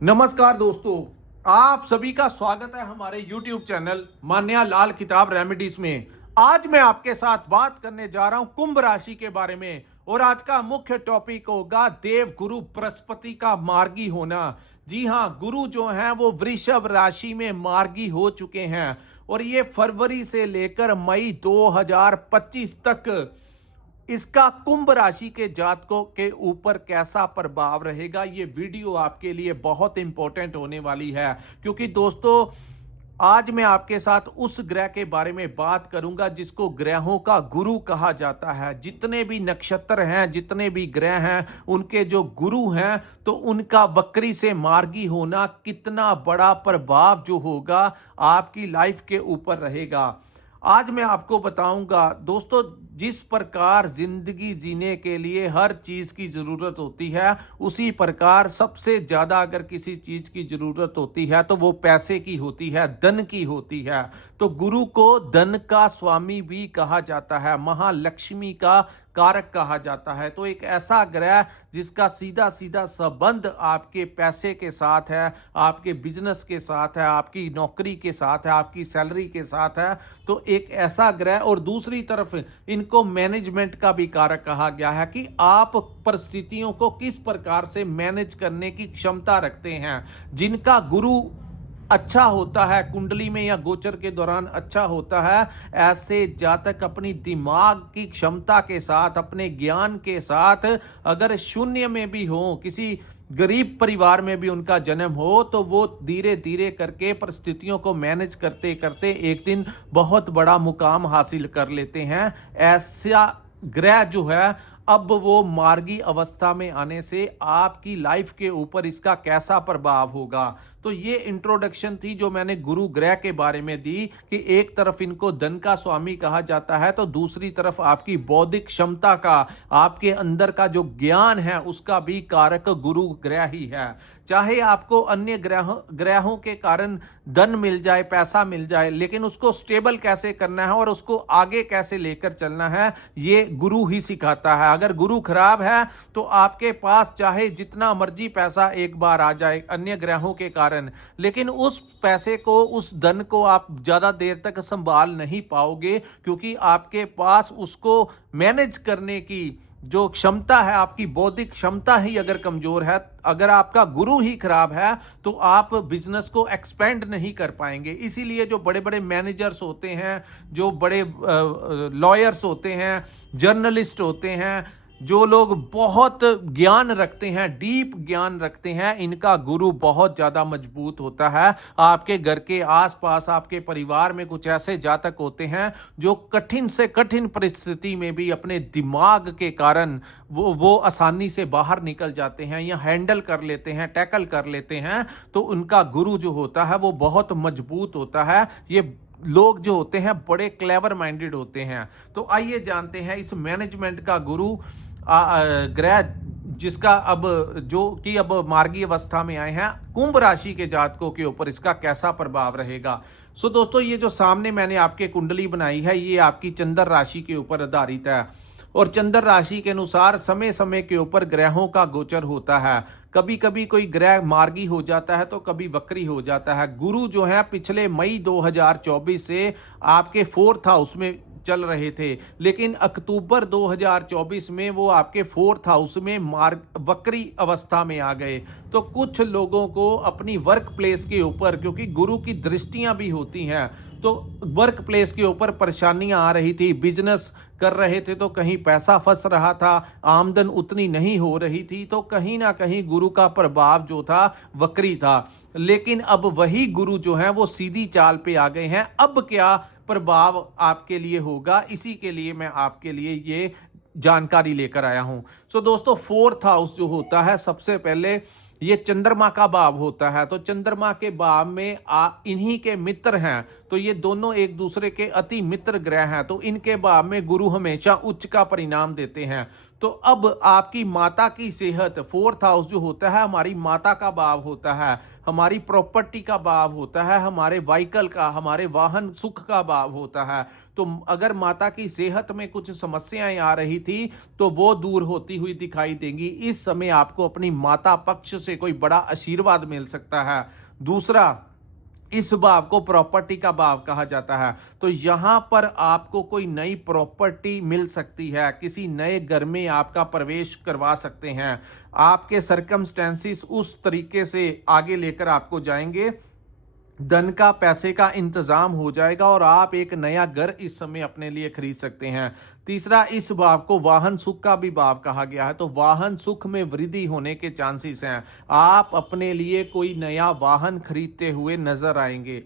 नमस्कार दोस्तों, आप सभी का स्वागत है हमारे YouTube चैनल मान्या लाल किताब रेमेडीज में। आज मैं आपके साथ बात करने जा रहा हूं कुंभ राशि के बारे में और आज का मुख्य टॉपिक होगा देव गुरु बृहस्पति का मार्गी होना। जी हां, गुरु जो हैं वो वृषभ राशि में मार्गी हो चुके हैं और ये फरवरी से लेकर मई 2025 तक इसका कुंभ राशि के जातकों के ऊपर कैसा प्रभाव रहेगा, ये वीडियो आपके लिए बहुत इंपॉर्टेंट होने वाली है। क्योंकि दोस्तों, आज मैं आपके साथ उस ग्रह के बारे में बात करूंगा जिसको ग्रहों का गुरु कहा जाता है। जितने भी नक्षत्र हैं, जितने भी ग्रह हैं, उनके जो गुरु हैं, तो उनका वक्री से मार्गी होना कितना बड़ा प्रभाव जो होगा आपकी लाइफ के ऊपर रहेगा। आज मैं आपको बताऊंगा दोस्तों, जिस प्रकार जिंदगी जीने के लिए हर चीज की जरूरत होती है, उसी प्रकार सबसे ज्यादा अगर किसी चीज की जरूरत होती है तो वो पैसे की होती है, धन की होती है। तो गुरु को धन का स्वामी भी कहा जाता है, महालक्ष्मी का कारक कहा जाता है। तो एक ऐसा ग्रह जिसका सीधा सीधा संबंध आपके पैसे के साथ है, आपके बिजनेस के साथ है, आपकी नौकरी के साथ है, आपकी सैलरी के साथ है। तो एक ऐसा ग्रह, और दूसरी तरफ इनको मैनेजमेंट का भी कारक कहा गया है कि आप परिस्थितियों को किस प्रकार से मैनेज करने की क्षमता रखते हैं। जिनका गुरु अच्छा होता है कुंडली में या गोचर के दौरान अच्छा होता है, ऐसे जातक अपनी दिमाग की क्षमता के साथ, अपने ज्ञान के साथ, अगर शून्य में भी हो, किसी गरीब परिवार में भी उनका जन्म हो, तो वो धीरे धीरे करके परिस्थितियों को मैनेज करते करते एक दिन बहुत बड़ा मुकाम हासिल कर लेते हैं। ऐसा ग्रह जो है, अब वो मार्गी अवस्था में आने से आपकी लाइफ के ऊपर इसका कैसा प्रभाव होगा। तो ये इंट्रोडक्शन थी जो मैंने गुरु ग्रह के बारे में दी कि एक तरफ इनको धन का स्वामी कहा जाता है, तो दूसरी तरफ आपकी बौद्धिक क्षमता का, आपके अंदर का जो ज्ञान है, उसका भी कारक गुरु ग्रह ही है। चाहे आपको अन्य ग्रहों के कारण धन मिल जाए, पैसा मिल जाए, लेकिन उसको स्टेबल कैसे करना है और उसको आगे कैसे लेकर चलना है, ये गुरु ही सिखाता है। अगर गुरु खराब है तो आपके पास चाहे जितना मर्जी पैसा एक बार आ जाए अन्य ग्रहों के कारण, लेकिन उस पैसे को, उस धन को आप ज्यादा देर तक संभाल नहीं पाओगे, क्योंकि आपके पास उसको मैनेज करने की जो क्षमता है, आपकी बौद्धिक क्षमता ही अगर कमजोर है, अगर आपका गुरु ही खराब है, तो आप बिजनेस को एक्सपेंड नहीं कर पाएंगे। इसीलिए जो बड़े बड़े मैनेजर्स होते हैं, जो बड़े लॉयर्स होते हैं, जर्नलिस्ट होते हैं, जो लोग बहुत ज्ञान रखते हैं, डीप ज्ञान रखते हैं, इनका गुरु बहुत ज्यादा मजबूत होता है। आपके घर के आसपास, आपके परिवार में कुछ ऐसे जातक होते हैं जो कठिन से कठिन परिस्थिति में भी अपने दिमाग के कारण वो आसानी से बाहर निकल जाते हैं या हैंडल कर लेते हैं, टैकल कर लेते हैं। तो उनका गुरु जो होता है वो बहुत मजबूत होता है। ये लोग जो होते हैं बड़े क्लेवर माइंडेड होते हैं। तो आइए जानते हैं इस मैनेजमेंट का गुरु ग्रह जिसका अब मार्गी अवस्था में आए हैं, कुंभ राशि के जातकों के ऊपर इसका कैसा प्रभाव रहेगा। सो दोस्तों, ये जो सामने मैंने आपके कुंडली बनाई है, ये आपकी चंद्र राशि के ऊपर आधारित है और चंद्र राशि के अनुसार समय समय के ऊपर ग्रहों का गोचर होता है। कभी कभी कोई ग्रह मार्गी हो जाता है तो कभी वक्री हो जाता है। गुरु जो है पिछले मई 2024 से आपके 4th हाउस में चल रहे थे, लेकिन अक्टूबर 2024 में वो आपके 4th हाउस में वक्री अवस्था में आ गए। तो कुछ लोगों को अपनी वर्क प्लेस के ऊपर, क्योंकि गुरु की दृष्टियां भी होती हैं, तो वर्क प्लेस के ऊपर परेशानियां आ रही थी। बिजनेस कर रहे थे तो कहीं पैसा फंस रहा था, आमदन उतनी नहीं हो रही थी, तो कहीं ना कहीं गुरु का प्रभाव जो था वक्री था। लेकिन अब वही गुरु जो है वो सीधी चाल पे आ गए हैं। अब क्या प्रभाव आपके लिए होगा, इसी के लिए मैं आपके लिए ये जानकारी लेकर आया हूं। सो दोस्तों, 4th हाउस जो होता है, सबसे पहले ये चंद्रमा का भाव होता है। तो चंद्रमा के भाव में इन्हीं के मित्र हैं, तो ये दोनों एक दूसरे के अति मित्र ग्रह हैं। तो इनके भाव में गुरु हमेशा उच्च का परिणाम देते हैं। तो अब आपकी माता की सेहत, 4th हाउस जो होता है हमारी माता का भाव होता है, हमारी प्रॉपर्टी का भाव होता है, हमारे व्हीकल का, हमारे वाहन सुख का भाव होता है। तो अगर माता की सेहत में कुछ समस्याएं आ रही थी तो वो दूर होती हुई दिखाई देंगी। इस समय आपको अपनी माता पक्ष से कोई बड़ा आशीर्वाद मिल सकता है। दूसरा, इस भाव को प्रॉपर्टी का भाव कहा जाता है, तो यहां पर आपको कोई नई प्रॉपर्टी मिल सकती है, किसी नए घर में आपका प्रवेश करवा सकते हैं। आपके सर्कमस्टेंसेस उस तरीके से आगे लेकर आपको जाएंगे, धन का पैसे का इंतजाम हो जाएगा और आप एक नया घर इस समय अपने लिए खरीद सकते हैं। तीसरा, इस भाव को वाहन सुख का भी भाव कहा गया है, तो वाहन सुख में वृद्धि होने के चांसेस हैं। आप अपने लिए कोई नया वाहन खरीदते हुए नजर आएंगे।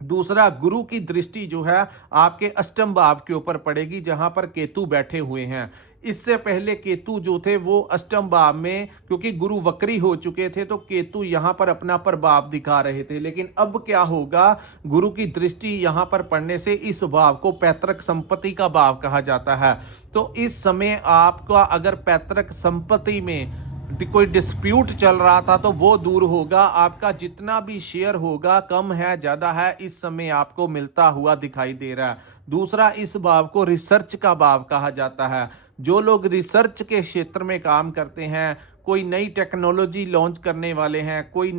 दूसरा, गुरु की दृष्टि जो है आपके अष्टम भाव के ऊपर पड़ेगी जहां पर केतु बैठे हुए हैं। इससे पहले केतु जो थे वो अष्टम भाव में, क्योंकि गुरु वक्री हो चुके थे तो केतु यहां पर अपना प्रभाव दिखा रहे थे। लेकिन अब क्या होगा, गुरु की दृष्टि यहां पर पड़ने से इस भाव को पैतृक संपत्ति का भाव कहा जाता है। तो इस समय आपका अगर पैतृक संपत्ति में कोई डिस्प्यूट चल रहा था तो वो दूर होगा। आपका जितना भी शेयर होगा, कम है ज्यादा है, इस समय आपको मिलता हुआ दिखाई दे रहा है। दूसरा, इस भाव को रिसर्च का भाव कहा जाता है। जो लोग रिसर्च के क्षेत्र में काम करते हैं, कोई नई टेक्नोलॉजी लॉन्च करने वाले हैं, कोई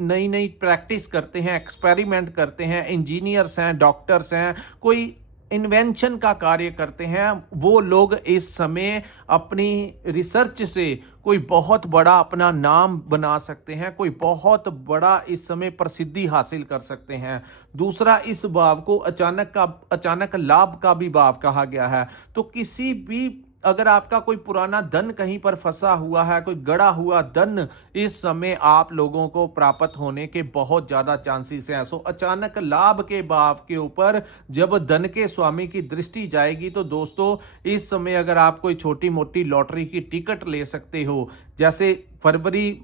नई नई प्रैक्टिस करते हैं, एक्सपेरिमेंट करते हैं, इंजीनियर्स हैं, डॉक्टर्स हैं, कोई इन्वेंशन का कार्य करते हैं, वो लोग इस समय अपनी रिसर्च से कोई बहुत बड़ा अपना नाम बना सकते हैं, कोई बहुत बड़ा इस समय प्रसिद्धि हासिल कर सकते हैं। दूसरा, इस भाव को अचानक लाभ का भी भाव कहा गया है। तो किसी भी, अगर आपका कोई पुराना धन कहीं पर फंसा हुआ है, कोई गड़ा हुआ धन, इस समय आप लोगों को प्राप्त होने के बहुत ज्यादा चांसेस हैं। सो अचानक लाभ के भाव के ऊपर जब धन के स्वामी की दृष्टि जाएगी तो दोस्तों, इस समय अगर आप कोई छोटी मोटी लॉटरी की टिकट ले सकते हो, जैसे फरवरी,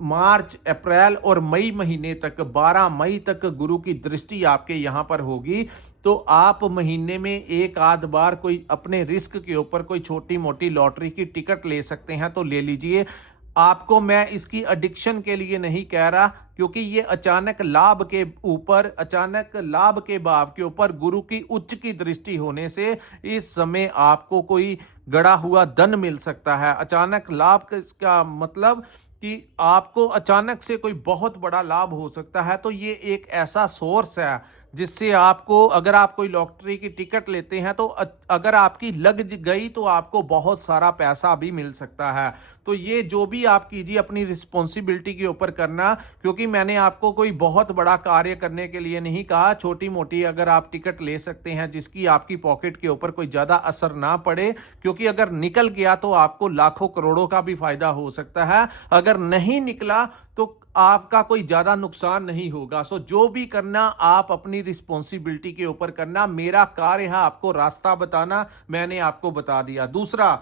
मार्च, अप्रैल और मई महीने तक, 12 मई तक गुरु की दृष्टि आपके यहां पर होगी, तो आप महीने में एक आध बार कोई अपने रिस्क के ऊपर कोई छोटी मोटी लॉटरी की टिकट ले सकते हैं तो ले लीजिए। आपको मैं इसकी एडिक्शन के लिए नहीं कह रहा, क्योंकि ये अचानक लाभ के ऊपर, अचानक लाभ के भाव के ऊपर गुरु की उच्च की दृष्टि होने से इस समय आपको कोई गड़ा हुआ धन मिल सकता है। अचानक लाभ का मतलब कि आपको अचानक से कोई बहुत बड़ा लाभ हो सकता है। तो ये एक ऐसा सोर्स है जिससे आपको, अगर आप कोई लॉटरी की टिकट लेते हैं तो अगर आपकी लग गई तो आपको बहुत सारा पैसा भी मिल सकता है। तो ये जो भी आप कीजिए अपनी रिस्पॉन्सिबिलिटी के ऊपर करना, क्योंकि मैंने आपको कोई बहुत बड़ा कार्य करने के लिए नहीं कहा। छोटी मोटी अगर आप टिकट ले सकते हैं जिसकी आपकी पॉकेट के ऊपर कोई ज्यादा असर ना पड़े, क्योंकि अगर निकल गया तो आपको लाखों करोड़ों का भी फायदा हो सकता है, अगर नहीं निकला तो आपका कोई ज्यादा नुकसान नहीं होगा। सो जो भी करना आप अपनी रिस्पॉन्सिबिलिटी के ऊपर करना। मेरा कार्य है आपको रास्ता बताना, मैंने आपको बता दिया। दूसरा,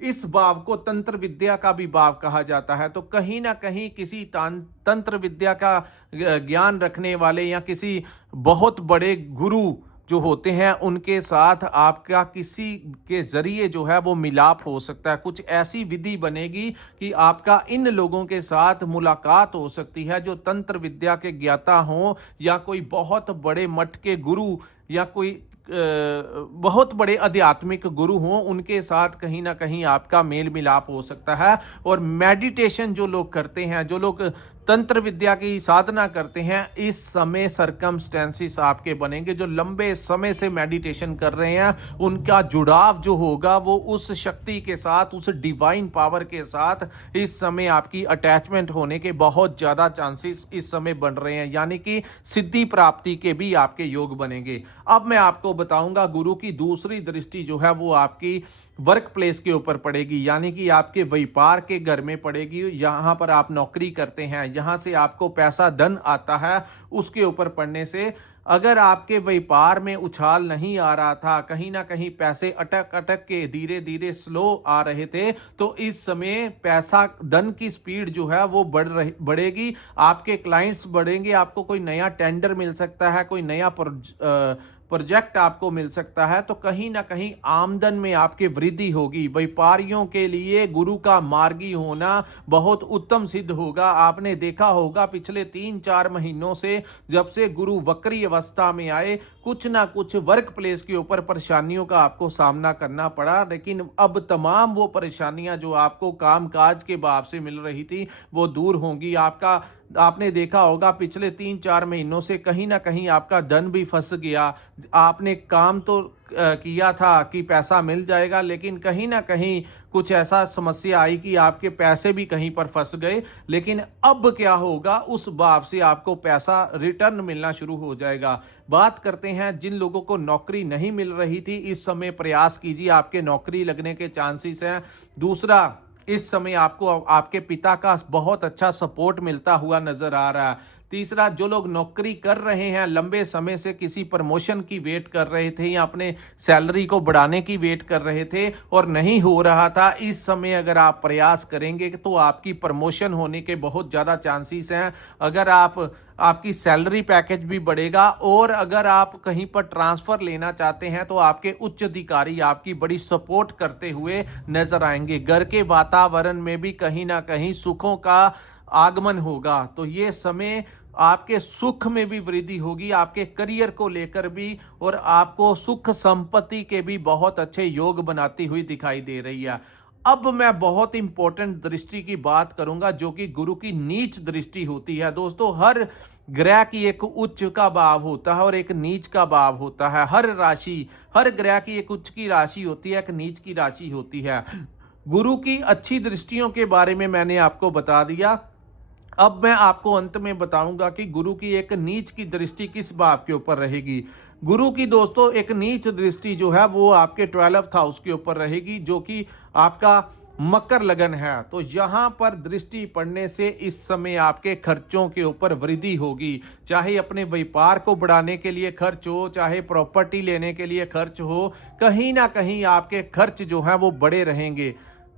इस भाव को तंत्र विद्या का भी भाव कहा जाता है। तो कहीं ना कहीं किसी तंत्र विद्या का ज्ञान रखने वाले या किसी बहुत बड़े गुरु जो होते हैं उनके साथ आपका किसी के जरिए जो है वो मिलाप हो सकता है। कुछ ऐसी विधि बनेगी कि आपका इन लोगों के साथ मुलाकात हो सकती है जो तंत्र विद्या के ज्ञाता हों, या कोई बहुत बड़े मठ के गुरु, या कोई बहुत बड़े आध्यात्मिक गुरु हों, उनके साथ कहीं ना कहीं आपका मेल मिलाप हो सकता है। और मेडिटेशन जो लोग करते हैं, जो लोग तंत्र विद्या की साधना करते हैं, इस समय सरकमस्टेंसेस आपके बनेंगे। जो लंबे समय से मेडिटेशन कर रहे हैं उनका जुड़ाव जो होगा वो उस शक्ति के साथ, उस डिवाइन पावर के साथ इस समय आपकी अटैचमेंट होने के बहुत ज्यादा चांसेस इस समय बन रहे हैं, यानी कि सिद्धि प्राप्ति के भी आपके योग बनेंगे। अब मैं आपको बताऊंगा गुरु की दूसरी दृष्टि जो है वो आपकी वर्क प्लेस के ऊपर पड़ेगी, यानी कि आपके व्यापार के घर में पड़ेगी। यहां पर आप नौकरी करते हैं, यहां से आपको पैसा धन आता है, उसके ऊपर पड़ने से अगर आपके व्यापार में उछाल नहीं आ रहा था, कहीं ना कहीं पैसे अटक अटक के धीरे धीरे स्लो आ रहे थे, तो इस समय पैसा धन की स्पीड जो है वो बढ़ेगी। आपके क्लाइंट्स बढ़ेंगे, आपको कोई नया टेंडर मिल सकता है, कोई नया प्रोजेक्ट आपको मिल सकता है। तो कहीं ना कहीं आमदन में आपके वृद्धि होगी। व्यापारियों के लिए गुरु का मार्गी होना बहुत उत्तम सिद्ध होगा। आपने देखा होगा पिछले 3-4 महीनों से, जब से गुरु वक्री अवस्था में आए, कुछ ना कुछ वर्क प्लेस के ऊपर परेशानियों का आपको सामना करना पड़ा, लेकिन अब तमाम वो परेशानियां जो आपको कामकाज के बाब से मिल रही थी वो दूर होंगी। आपने देखा होगा पिछले 3-4 महीनों से कहीं ना कहीं आपका धन भी फंस गया। आपने काम तो किया था कि पैसा मिल जाएगा, लेकिन कहीं ना कहीं कुछ ऐसा समस्या आई कि आपके पैसे भी कहीं पर फंस गए। लेकिन अब क्या होगा, उस बाब से आपको पैसा रिटर्न मिलना शुरू हो जाएगा। बात करते हैं जिन लोगों को नौकरी नहीं मिल रही थी, इस समय प्रयास कीजिए, आपके नौकरी लगने के चांसेस हैं। दूसरा, इस समय आपको आपके पिता का बहुत अच्छा सपोर्ट मिलता हुआ नजर आ रहा है। तीसरा, जो लोग नौकरी कर रहे हैं, लंबे समय से किसी प्रमोशन की वेट कर रहे थे या अपने सैलरी को बढ़ाने की वेट कर रहे थे और नहीं हो रहा था, इस समय अगर आप प्रयास करेंगे तो आपकी प्रमोशन होने के बहुत ज़्यादा चांसेस हैं। अगर आपकी सैलरी पैकेज भी बढ़ेगा, और अगर आप कहीं पर ट्रांसफर लेना चाहते हैं तो आपके उच्च अधिकारी आपकी बड़ी सपोर्ट करते हुए नजर आएंगे। घर के वातावरण में भी कहीं ना कहीं सुखों का आगमन होगा। तो ये समय आपके सुख में भी वृद्धि होगी, आपके करियर को लेकर भी, और आपको सुख संपत्ति के भी बहुत अच्छे योग बनाती हुई दिखाई दे रही है। अब मैं बहुत इंपॉर्टेंट दृष्टि की बात करूंगा जो कि गुरु की नीच दृष्टि होती है। दोस्तों, हर ग्रह की एक उच्च का भाव होता है और एक नीच का भाव होता है। हर ग्रह की एक उच्च की राशि होती है, एक नीच की राशि होती है। गुरु की अच्छी दृष्टियों के बारे में मैंने आपको बता दिया। अब मैं आपको अंत में बताऊंगा कि गुरु की एक नीच की दृष्टि किस भाव के ऊपर रहेगी। गुरु की दोस्तों एक नीच दृष्टि जो है वो आपके 12th हाउस के ऊपर रहेगी, जो कि आपका मकर लगन है। तो यहां पर दृष्टि पड़ने से इस समय आपके खर्चों के ऊपर वृद्धि होगी, चाहे अपने व्यापार को बढ़ाने के लिए खर्च हो, चाहे प्रॉपर्टी लेने के लिए खर्च हो, कहीं ना कहीं आपके खर्च जो है वो बड़े रहेंगे।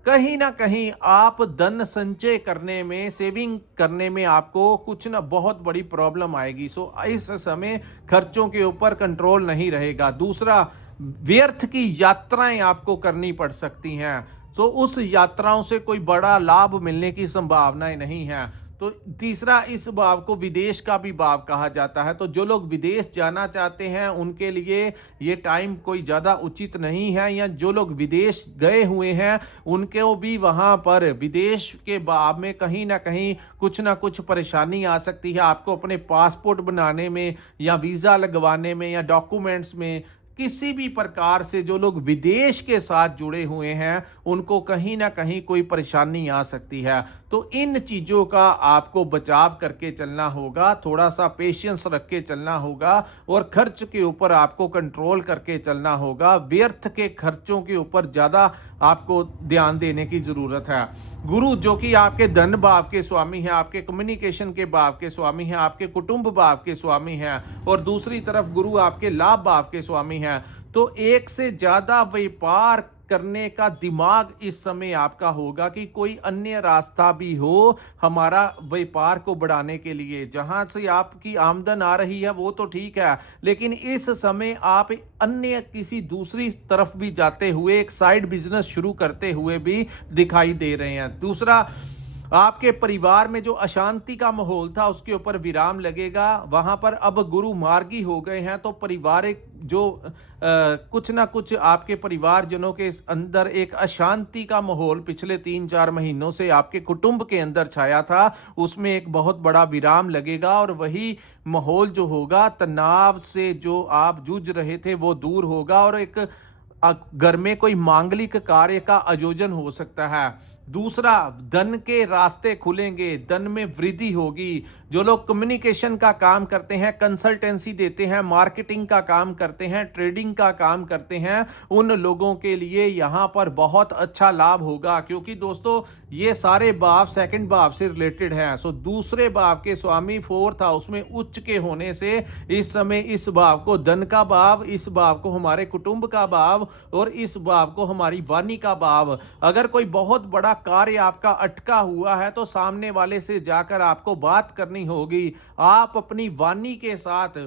कहीं ना कहीं आप धन संचय करने में, सेविंग करने में आपको कुछ ना बहुत बड़ी प्रॉब्लम आएगी। सो इस समय खर्चों के ऊपर कंट्रोल नहीं रहेगा। दूसरा, व्यर्थ की यात्राएं आपको करनी पड़ सकती हैं, तो उस यात्राओं से कोई बड़ा लाभ मिलने की संभावनाएं नहीं है। तो तीसरा, इस भाव को विदेश का भी भाव कहा जाता है। तो जो लोग विदेश जाना चाहते हैं उनके लिए ये टाइम कोई ज्यादा उचित नहीं है, या जो लोग विदेश गए हुए हैं उनको भी वहां पर विदेश के भाव में कहीं ना कहीं कुछ ना कुछ परेशानी आ सकती है। आपको अपने पासपोर्ट बनाने में या वीजा लगवाने में या डॉक्यूमेंट्स में किसी भी प्रकार से जो लोग विदेश के साथ जुड़े हुए हैं उनको कहीं ना कहीं कोई परेशानी आ सकती है। तो इन चीजों का आपको बचाव करके चलना होगा, थोड़ा सा पेशेंस रख के चलना होगा, और खर्च के ऊपर आपको कंट्रोल करके चलना होगा। व्यर्थ के खर्चों के ऊपर ज्यादा आपको ध्यान देने की जरूरत है। गुरु जो कि आपके धन भाव के स्वामी हैं, आपके कम्युनिकेशन के भाव के स्वामी हैं, आपके कुटुंब भाव के स्वामी हैं, और दूसरी तरफ गुरु आपके लाभ भाव के स्वामी हैं। तो एक से ज्यादा व्यापार करने का दिमाग इस समय आपका होगा कि कोई अन्य रास्ता भी हो हमारा व्यापार को बढ़ाने के लिए। जहां से आपकी आमदन आ रही है वो तो ठीक है, लेकिन इस समय आप अन्य किसी दूसरी तरफ भी जाते हुए एक साइड बिजनेस शुरू करते हुए भी दिखाई दे रहे हैं। दूसरा, आपके परिवार में जो अशांति का माहौल था उसके ऊपर विराम लगेगा। वहां पर अब गुरु मार्गी हो गए हैं, तो पारिवारिक जो कुछ ना कुछ आपके परिवारजनों के अंदर एक अशांति का माहौल पिछले 3-4 महीनों से आपके कुटुंब के अंदर छाया था, उसमें एक बहुत बड़ा विराम लगेगा, और वही माहौल जो होगा, तनाव से जो आप जूझ रहे थे वो दूर होगा, और एक घर में कोई मांगलिक कार्य का आयोजन हो सकता है। दूसरा, धन के रास्ते खुलेंगे, धन में वृद्धि होगी। जो लोग कम्युनिकेशन का काम करते हैं, कंसल्टेंसी देते हैं, मार्केटिंग का काम करते हैं, ट्रेडिंग का काम करते हैं, उन लोगों के लिए यहां पर बहुत अच्छा लाभ होगा, क्योंकि दोस्तों ये सारे भाव सेकंड भाव से रिलेटेड हैं। सो दूसरे भाव के स्वामी 4th हाउस में उच्च के होने से इस समय इस भाव को धन का भाव, इस भाव को हमारे कुटुंब का भाव, और इस भाव को हमारी वाणी का भाव। अगर कोई बहुत बड़ा कार्य आपका अटका हुआ है तो सामने वाले से जाकर आपको बात करनी होगी। आप अपनी वाणी के साथ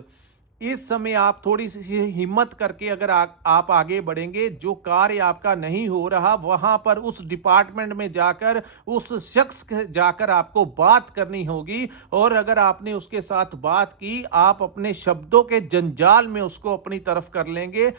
इस समय आप थोड़ी सी हिम्मत करके अगर आप आगे बढ़ेंगे, जो कार्य आपका नहीं हो रहा वहां पर उस डिपार्टमेंट में जाकर उस शख्स के जाकर आपको बात करनी होगी। और अगर आपने उसके साथ बात की, आप अपने शब्दों के जंजाल में उसको अपनी तरफ कर लेंगे।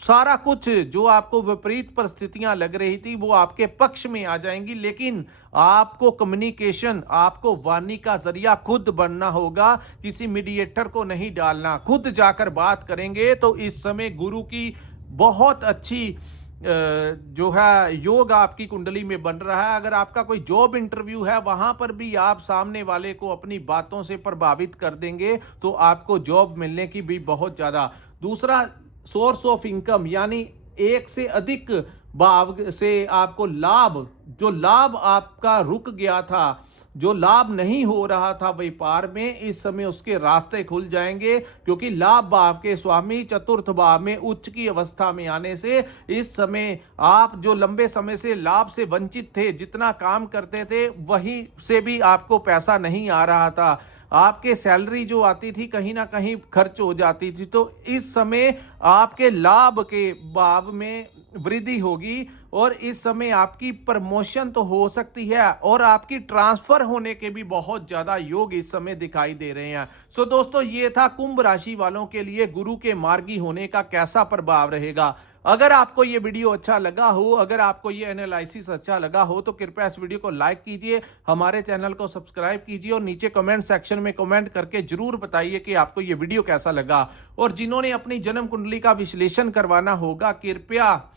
सारा कुछ जो आपको विपरीत परिस्थितियां लग रही थी वो आपके पक्ष में आ जाएंगी। लेकिन आपको कम्युनिकेशन, आपको वाणी का जरिया खुद बनना होगा, किसी मीडिएटर को नहीं डालना। खुद जाकर बात करेंगे तो इस समय गुरु की बहुत अच्छी जो है योग आपकी कुंडली में बन रहा है। अगर आपका कोई जॉब इंटरव्यू है, वहां पर भी आप सामने वाले को अपनी बातों से प्रभावित कर देंगे तो आपको जॉब मिलने की भी बहुत ज्यादा। दूसरा, सोर्स ऑफ इनकम, यानी एक से अधिक भाव से आपको लाभ, जो लाभ आपका रुक गया था, जो लाभ नहीं हो रहा था व्यापार में, इस समय उसके रास्ते खुल जाएंगे। क्योंकि लाभ भाव के स्वामी चतुर्थ भाव में उच्च की अवस्था में आने से इस समय आप जो लंबे समय से लाभ से वंचित थे, जितना काम करते थे वहीं से भी आपको पैसा नहीं आ रहा था, आपके सैलरी जो आती थी कहीं ना कहीं खर्च हो जाती थी, तो इस समय आपके लाभ के भाव में वृद्धि होगी। और इस समय आपकी प्रमोशन तो हो सकती है और आपकी ट्रांसफर होने के भी बहुत ज्यादा योग इस समय दिखाई दे रहे हैं। सो दोस्तों, ये था कुंभ राशि वालों के लिए गुरु के मार्गी होने का कैसा प्रभाव रहेगा। अगर आपको ये वीडियो अच्छा लगा हो, अगर आपको ये एनालिसिस अच्छा लगा हो, तो कृपया इस वीडियो को लाइक कीजिए, हमारे चैनल को सब्सक्राइब कीजिए और नीचे कमेंट सेक्शन में कमेंट करके जरूर बताइए कि आपको ये वीडियो कैसा लगा। और जिन्होंने अपनी जन्म कुंडली का विश्लेषण करवाना होगा, कृपया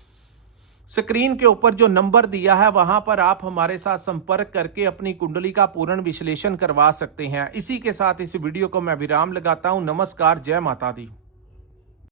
स्क्रीन के ऊपर जो नंबर दिया है वहां पर आप हमारे साथ संपर्क करके अपनी कुंडली का पूर्ण विश्लेषण करवा सकते हैं। इसी के साथ इस वीडियो को मैं विराम लगाता हूं। नमस्कार, जय माता दी।